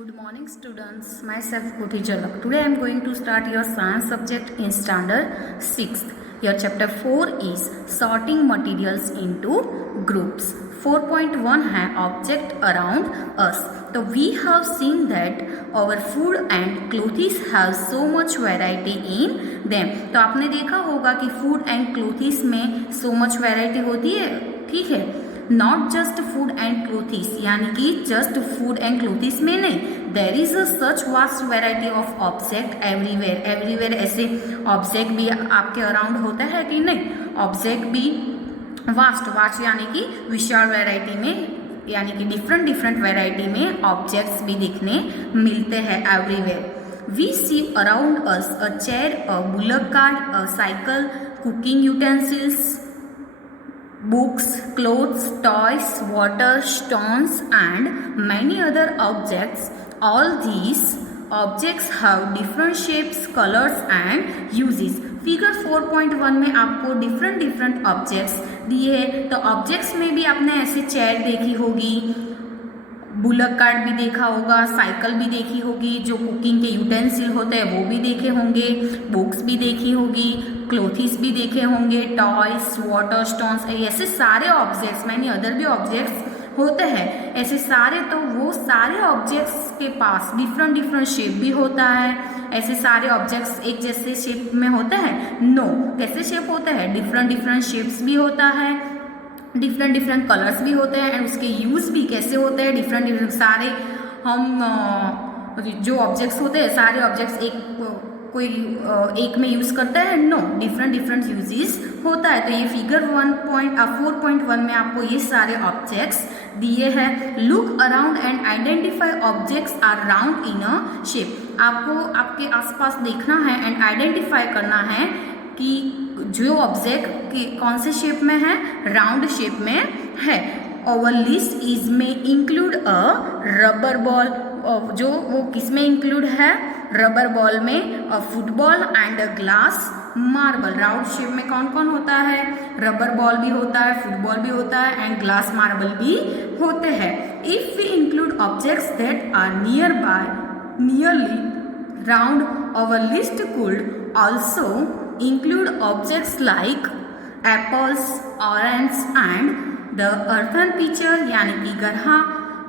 Good morning students, myself Koti Jalak. Today I am going to start your science subject in standard 6th. Your chapter 4 is sorting materials into groups. 4.1 है object around us. So we have seen that our food and clothes have so much variety in them. तो आपने देखा होगा कि food and clothes में so much variety होती है, ठीक है. Not just food and clothes, यानी कि जस्ट फूड एंड क्लोथिस में नहीं, there is a such vast variety of object everywhere. Everywhere ऐसे ऑब्जेक्ट भी आपके अराउंड होता है कि नहीं, ऑब्जेक्ट भी वास्ट यानी कि विशाल वेराइटी में, यानी कि डिफरेंट वेराइटी में ऑब्जेक्ट्स भी दिखने मिलते हैं everywhere. We see around us a chair, a bullock cart, a cycle, cooking utensils, books, clothes, toys, water, stones and many other objects. All these objects have different shapes, colors and uses. Figure 4.1 में आपको different objects दिए हैं. तो objects में भी आपने ऐसे chair देखी होगी, बुलक कार्ट भी देखा होगा, साइकिल भी देखी होगी, जो कुकिंग के यूटेंसिल होते हैं वो भी देखे होंगे, बुक्स भी देखी होगी, क्लोथिस भी देखे होंगे, टॉयस, वाटर, स्टोन्स, ऐसे सारे ऑब्जेक्ट्स, मैंने अदर भी ऑब्जेक्ट्स होते हैं ऐसे सारे. तो वो सारे ऑब्जेक्ट्स के पास डिफरेंट शेप भी होता है. ऐसे सारे ऑब्जेक्ट्स एक जैसे शेप में होते हैं? नो. कैसे शेप होते हैं? डिफरेंट शेप्स भी होता है, डिफरेंट कलर्स भी होते हैं, एंड उसके यूज़ भी कैसे होते हैं डिफरेंट. सारे हम जो ऑब्जेक्ट्स होते हैं सारे ऑब्जेक्ट्स कोई एक में यूज़ करता है? नो, डिफरेंट यूजेस होता है. तो ये फिगर 4.1 में आपको ये सारे ऑब्जेक्ट्स दिए हैं. Look around and identify objects are round in a shape. आपको आपके आसपास देखना है एंड आइडेंटिफाई करना है कि जो ऑब्जेक्ट कौन से शेप में है, राउंड शेप में है. ओवर लिस्ट इज में इंक्लूड अ रबर बॉल, जो वो किस में इंक्लूड है? रबर बॉल में. Football and glass marble. Round shape में कौन कौन होता है? रबर बॉल भी होता है, फुटबॉल भी होता है एंड ग्लास मार्बल भी होते हैं. If we include objects that are nearly round, our list could also include objects like apples, orange and the earthen pitcher, यानी कि गरहा.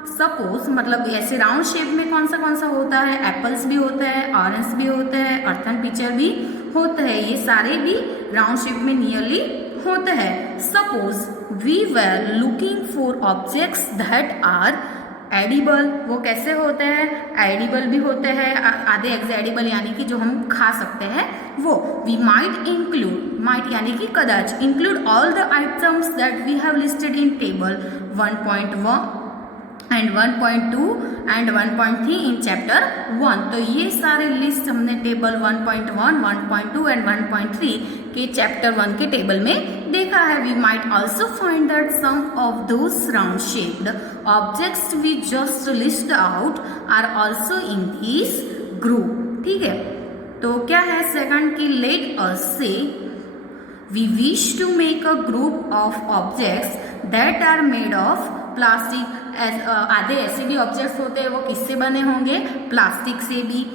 सपोज मतलब ऐसे राउंड शेप में कौन सा होता है? एप्पल्स भी होते हैं, ऑरेंज भी होते हैं, अर्थन पिक्चर भी होते हैं. ये सारे भी राउंड शेप में नियरली होते हैं. Suppose we were looking for objects that are edible. वो कैसे होते हैं? एडिबल भी होते हैं, आधे एग्जैडिबल यानी कि जो हम खा सकते हैं वो. वी माइट इंक्लूड, माइट यानी कि कदाच, include all the items that we have listed in table 1.1 and 1.2 and 1.3 in chapter 1. तो ये सारे लिस्ट हमने टेबल 1.1, 1.2 एंड 1.3 के चैप्टर 1 के टेबल में देखा है. We might also find that some of those round shaped objects we just list out are also in this group. ठीक है, तो क्या है सेकंड की let us say we wish to make a group of objects that are made of plastic. आधे ऐसे भी objects होते हैं वो किससे बने होंगे? प्लास्टिक से भी.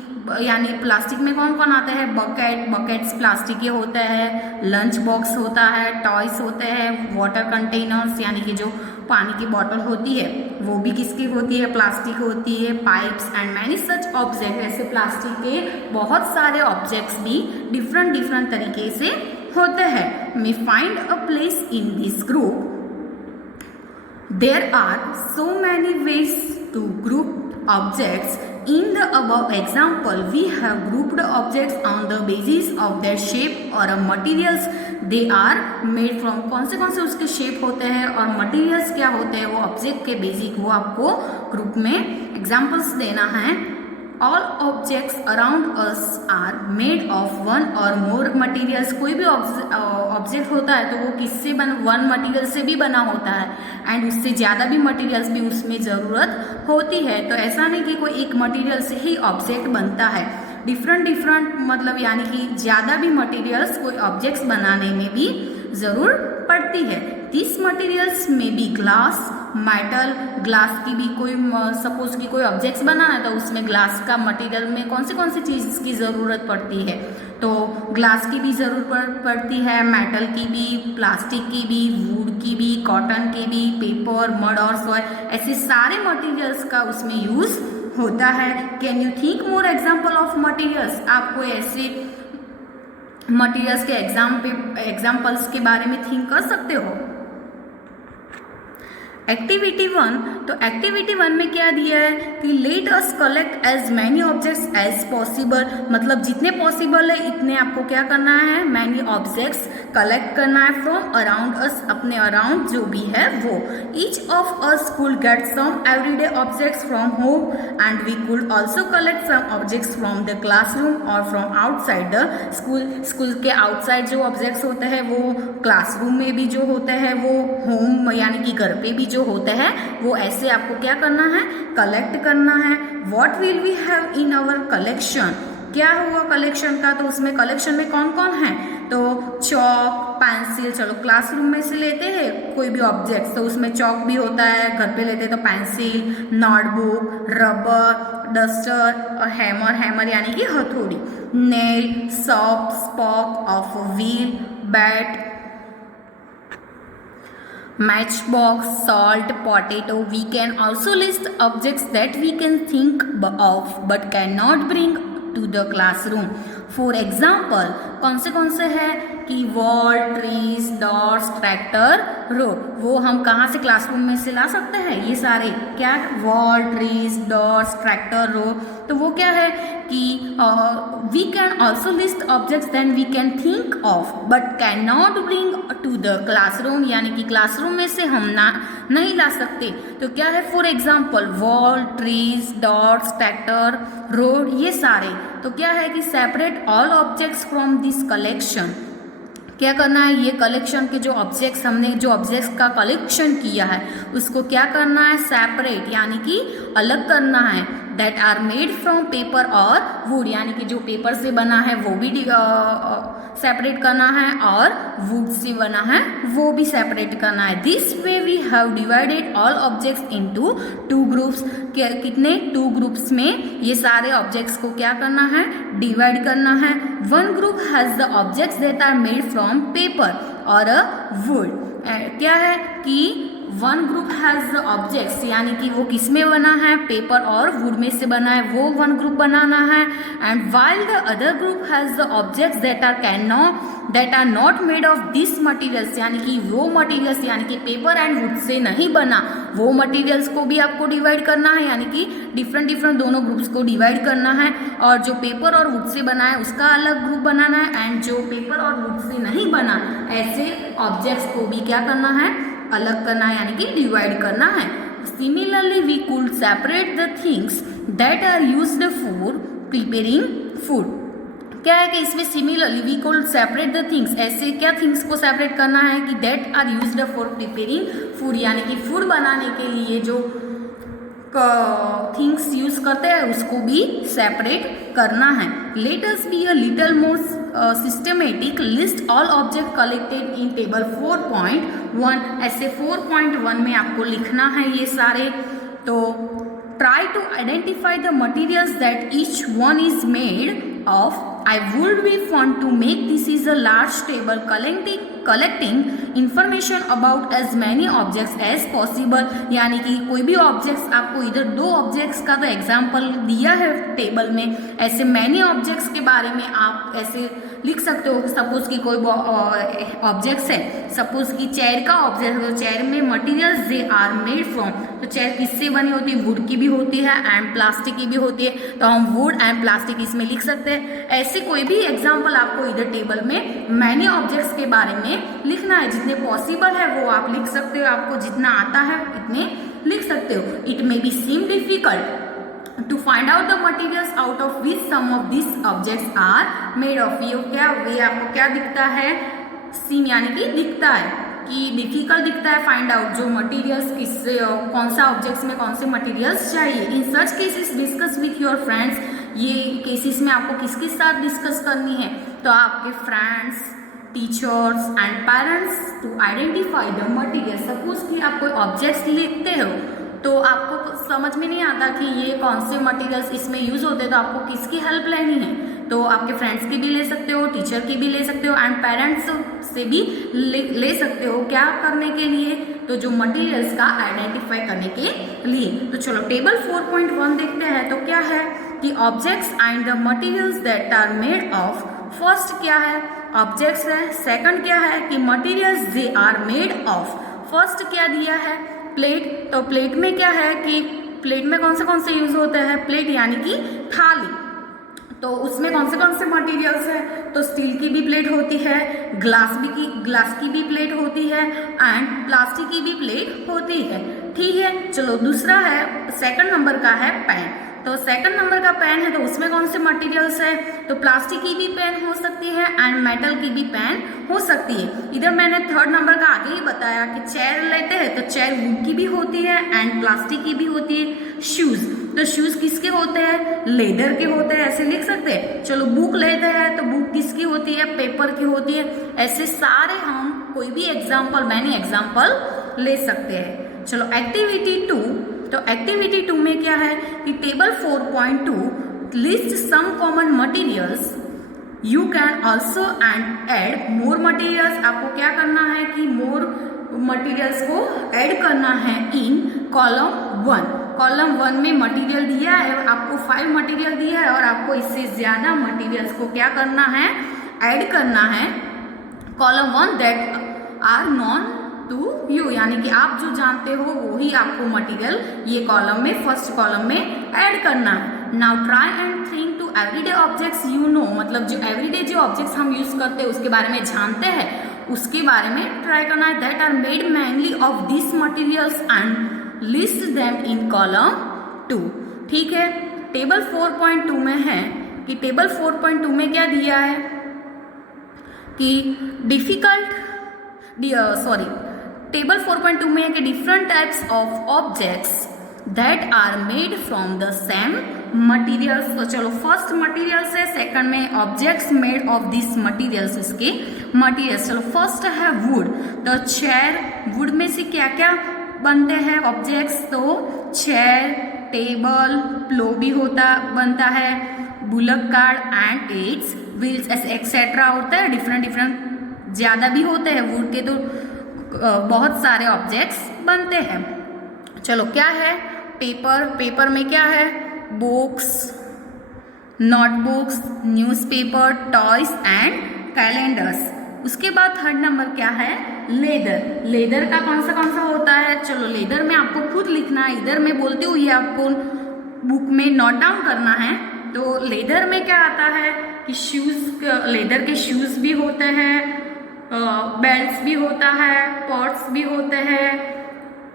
यानी प्लास्टिक में कौन आते हैं? बकेट्स प्लास्टिक के होते हैं, लंच बॉक्स होता है, टॉयस होते हैं, वाटर कंटेनर्स यानी कि जो पानी की बॉटल होती है वो भी किसकी होती है? प्लास्टिक होती है. Pipes and many such object. ऐसे प्लास्टिक के बहुत सारे ऑब्जेक्ट्स भी डिफरेंट तरीके से होते हैं. May find a place in this group. There are so many ways to group objects. In the above example, we have grouped objects on the basis of their shape or materials they are made from. कौन से उसके shape होते हैं और materials क्या होते हैं वो ऑब्जेक्ट के बेसिक, वो आपको ग्रुप में एग्जाम्पल्स देना है. All objects around us are made of one or more materials. कोई भी ऑब्जेक्ट होता है तो वो किससे वन मटीरियल से भी बना होता है एंड उससे ज़्यादा भी मटीरियल्स भी उसमें ज़रूरत होती है. तो ऐसा नहीं कि कोई एक मटीरियल से ही ऑब्जेक्ट बनता है. डिफरेंट मतलब यानी कि ज़्यादा भी मटीरियल्स कोई ऑब्जेक्ट्स बनाने में भी ज़रूर पड़ती है. दिस मटीरियल्स में बी ग्लास, मेटल, ग्लास की भी कोई सपोज कि कोई ऑब्जेक्ट्स बनाना है तो उसमें ग्लास का मटेरियल में कौन सी चीज़ की ज़रूरत पड़ती है, तो ग्लास की भी ज़रूरत पड़ती है, मेटल की भी, प्लास्टिक की भी, वुड की भी, कॉटन की भी, पेपर, मड और सॉइल, ऐसे सारे मटेरियल्स का उसमें यूज़ होता है। Can you think more example of materials? आप कोई ऐसे मटेरियल्स के एग्जाम्पल्स के बारे में थिंक कर सकते हो? एक्टिविटी 1, तो एक्टिविटी 1 में क्या दिया है कि let us collect as many objects as possible, मतलब जितने पॉसिबल है इतने आपको क्या करना है, मैनी ऑब्जेक्ट्स कलेक्ट करना है फ्रॉम अराउंड अस, अपने अराउंड जो भी है वो। Each of us could get some everyday objects from home and we could also collect some objects from the classroom और from outside the school. School के outside जो ऑब्जेक्ट्स होते हैं वो क्लासरूम में भी जो होते हैं वो होम यानी कि घर पे भी जो होते हैं वो ऐसे आपको क्या करना है, कलेक्ट करना है। What will we have in our collection? क्या हुआ कलेक्शन का, तो उसमें कलेक्शन में कौन कौन है, तो चॉक, पेंसिल, चलो क्लासरूम में से लेते हैं कोई भी ऑब्जेक्ट तो उसमें चॉक भी होता है, घर पे लेते तो पेंसिल, नोटबुक, रबर, डस्टर और हैमर यानी कि हथौड़ी, nail, shop, spoke of wheel, bat, matchbox, salt, potato. We can also list objects that we can think of but cannot bring to the classroom. For example, कौन से है कि wall, trees, dots, tractor, road, वो हम कहाँ से classroom में से ला सकते हैं, ये सारे क्या, wall, trees, dots, tractor, road, तो वो क्या है कि we can also list objects then we can think of but can not bring to the classroom, यानी कि क्लासरूम में से हम नहीं ला सकते। तो क्या है, for example wall, trees, dots, tractor, road, ये सारे, तो क्या है कि separate all objects from this collection. क्या करना है, ये कलेक्शन के जो ऑब्जेक्ट्स हमने जो ऑब्जेक्ट्स का कलेक्शन किया है उसको क्या करना है, सेपरेट यानी कि अलग करना है। That are made from paper और वुड, यानी कि जो पेपर से बना है वो भी सेपरेट करना है और वुड से बना है वो भी सेपरेट करना है। This way we have divided all objects into 2 groups. कितने, 2 ग्रुप्स में ये सारे ऑब्जेक्ट्स को क्या करना है, डिवाइड करना है। 1 group has the objects that are made from paper और वुड। क्या है कि 1 ग्रुप हैज द ऑब्जेक्ट्स, यानी कि वो किस में बना है, पेपर और वुड में से बना है, वो 1 ग्रुप बनाना है। And while the other group has the objects that are not made of this materials, यानी कि वो मटीरियल्स यानी कि पेपर एंड वुड से नहीं बना, वो मटीरियल्स को भी आपको डिवाइड करना है, यानी कि डिफरेंट दोनों ग्रुप्स को डिवाइड करना है। और जो पेपर और वुड से बना है उसका अलग ग्रुप बनाना है, एंड जो पेपर और वुड से नहीं बना ऐसे ऑब्जेक्ट्स को भी क्या करना है, अलग करना है, यानी कि डिवाइड करना है। Similarly we could separate the things that are used for preparing food. क्या है कि इसमें similarly we could separate the things, ऐसे क्या थिंग्स को सेपरेट करना है कि that are used for preparing food, यानी कि फूड बनाने के लिए जो थिंग्स यूज करते हैं उसको भी सेपरेट करना है। Let us be a little more systematic, list all object collected in table 4.1। ऐसे 4.1 में आपको लिखना है ये सारे। तो try to identify the materials that each one is made of. I would be fun to make this is a large table collecting information about as many objects as possible, यानी कि कोई भी ऑब्जेक्ट्स आपको इधर 2 objects का तो example दिया है टेबल में, ऐसे मैनी ऑब्जेक्ट्स के बारे में आप ऐसे लिख सकते हो। सपोज कि कोई ऑब्जेक्ट्स है, सपोज कि चेयर का ऑब्जेक्ट है, तो चेयर में materials they are made from, तो चेयर किससे बनी होती है, वुड की भी होती है एंड प्लास्टिक की भी होती है, तो हम वुड एंड प्लास्टिक इसमें लिख सकते हैं। ऐसे कोई भी एग्जाम्पल आपको इधर टेबल में मैनी ऑब्जेक्ट्स के बारे में लिखना है, जितने पॉसिबल है वो आप लिख सकते हो, आपको जितना आता है इतने लिख सकते हो। It may be seem difficult to find out the materials out of which some of these objects are made of। ये आपको क्या दिखता है, सीम यानी कि दिखता है कि डिफिकल्ट दिखता है फाइंड आउट जो मटेरियल्स किससे कौन सा ऑब्जेक्ट्स में कौन से मटेरियल्स चाहिए। In such cases discuss with your friends. ये केसेस में आपको किसके साथ डिस्कस करनी है, तो आपके friends, teachers and parents to identify the material. Suppose कि आप कोई ऑब्जेक्ट्स लिखते हो तो आपको समझ में नहीं आता कि ये कौन से मटेरियल्स इसमें यूज होते हैं, तो आपको किसकी हेल्प लेनी है? तो आपके फ्रेंड्स की भी ले सकते हो, टीचर की भी ले सकते हो एंड पेरेंट्स से भी ले सकते हो। क्या करने के लिए? तो जो मटेरियल्स का आइडेंटिफाई करने के लिए। तो चलो टेबल 4.1 देखते हैं। तो क्या है कि objects and the materials that are made of. First क्या है? ऑब्जेक्ट्स है। सेकंड क्या है कि materials they are made of. First क्या दिया है? प्लेट। तो प्लेट में क्या है कि प्लेट में कौन से यूज होते हैं? प्लेट यानी कि थाली। तो उसमें कौन से मटेरियल्स है? तो स्टील की भी प्लेट होती है, ग्लास की भी प्लेट होती है एंड प्लास्टिक की भी प्लेट होती है। ठीक है, चलो दूसरा है, सेकंड नंबर का है पेन। तो सेकंड नंबर का पेन है तो उसमें कौन से मटेरियल्स है? तो प्लास्टिक की भी पेन हो सकती है एंड मेटल की भी पेन हो सकती है। इधर मैंने थर्ड नंबर का आगे ही बताया कि चेयर लेते हैं तो चेयर वुड की भी होती है एंड प्लास्टिक की भी होती है। शूज, तो शूज किसके होते हैं? लेदर के होते हैं, ऐसे लिख सकते हैं। चलो बुक लेते हैं तो बुक किसकी होती है? पेपर की होती है। ऐसे सारे हम कोई भी एग्जाम्पल, मैनी एग्जाम्पल ले सकते हैं। चलो एक्टिविटी 2। तो एक्टिविटी 2 में क्या है कि table 4.2 list some common materials. You can also and add more materials. आपको क्या करना है कि मोर मटेरियल्स को ऐड करना है इन कॉलम 1। कॉलम 1 में मटेरियल दिया है, आपको 5 मटेरियल दिया है और आपको इससे ज्यादा मटेरियल्स को क्या करना है? ऐड करना है column 1 that are known to you, यानी कि आप जो जानते हो वो ही आपको मटेरियल ये कॉलम में, फर्स्ट कॉलम में ऐड करना है। Now try and think to everyday objects you know, मतलब जो एवरीडे जो ऑब्जेक्ट्स हम यूज करते हैं उसके बारे में जानते हैं, उसके बारे में ट्राई करना है। That are made mainly of this materials and list them in column 2। ठीक है, टेबल 4.2 में है कि टेबल 4.2 में क्या दिया है कि टेबल 4.2 में है कि different types of objects that are made from the same materials. तो चलो फर्स्ट मटीरियल्स है, सेकंड में objects made of this materials, इसके मटीरियल्स। चलो फर्स्ट है वुड। तो चेयर, वुड में से क्या क्या बनते हैं ऑब्जेक्ट्स? तो चेयर, टेबल, प्लो भी बनता है, bullock cart and it's wheels etcetera होता है। डिफरेंट ज्यादा भी होते हैं वुड के, तो बहुत सारे ऑब्जेक्ट्स बनते हैं। चलो क्या है? पेपर में क्या है? Books, notebooks, newspaper, toys and calendars. उसके बाद थर्ड नंबर क्या है? लेदर का कौन सा होता है? चलो लेदर में आपको खुद लिखना है, इधर मैं बोलती हूँ, ये आपको बुक में नोट डाउन करना है। तो लेदर में क्या आता है कि शूज, लेदर के शूज भी होते हैं, बेल्ट्स भी होता है, पॉट्स भी होते हैं,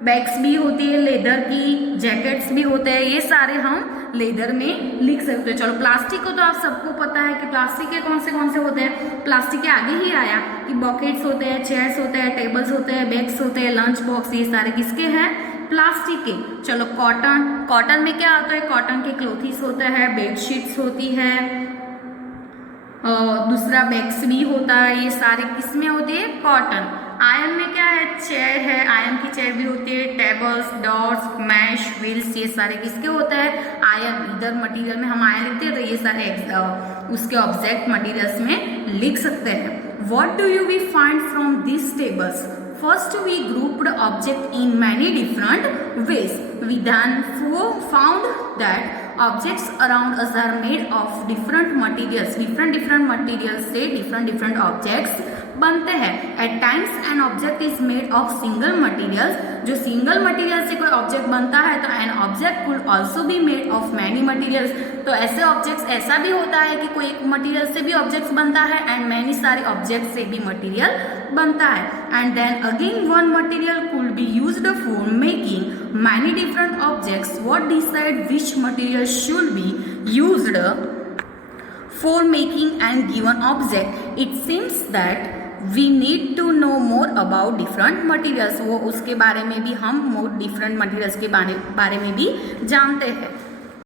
बैग्स भी होती है लेदर की, जैकेट्स भी होते हैं, ये सारे हम लेदर में लिख सकते हो। चलो प्लास्टिक को तो आप सबको पता है कि प्लास्टिक के कौन से होते हैं। प्लास्टिक के आगे ही आया कि बकेट्स होते हैं, चेयर्स होते हैं, टेबल्स होते हैं, बैग्स होते हैं, लंच बॉक्स, ये सारे किसके हैं? प्लास्टिक के। चलो कॉटन में क्या होता है? कॉटन के क्लोथीस होते हैं, बेडशीट्स होती है, दूसरा बैग्स भी होता है, ये सारे किसमें होते हैं? कॉटन। आयरन में क्या है? चेयर है, आयरन की चेयर भी होती है, टेबल्स, डोर्स, मैश, व्हील्स, ये सारे किसके होते हैं? आयरन। इधर मटेरियल में हम आयरन लिखते हैं तो ये सारे उसके ऑब्जेक्ट मटेरियल्स में लिख सकते हैं। What do you we find from this tables? First we grouped object in many different ways. We then found that objects around us are made of different materials. different materials से different objects बनते हैं। At times an object is made of single materials. जो single material से कोई object बनता है तो an object could also be made of many materials. तो ऐसे objects ऐसा भी होता है कि कोई एक material से भी objects बनता है and many सारे objects से भी material बनता है। And then again one material could be used for making many different objects. What decide which material should be used for making and given object? It seems that we need to know more about different materials. वो उसके बारे में भी हम more different materials के बारे में भी जानते हैं।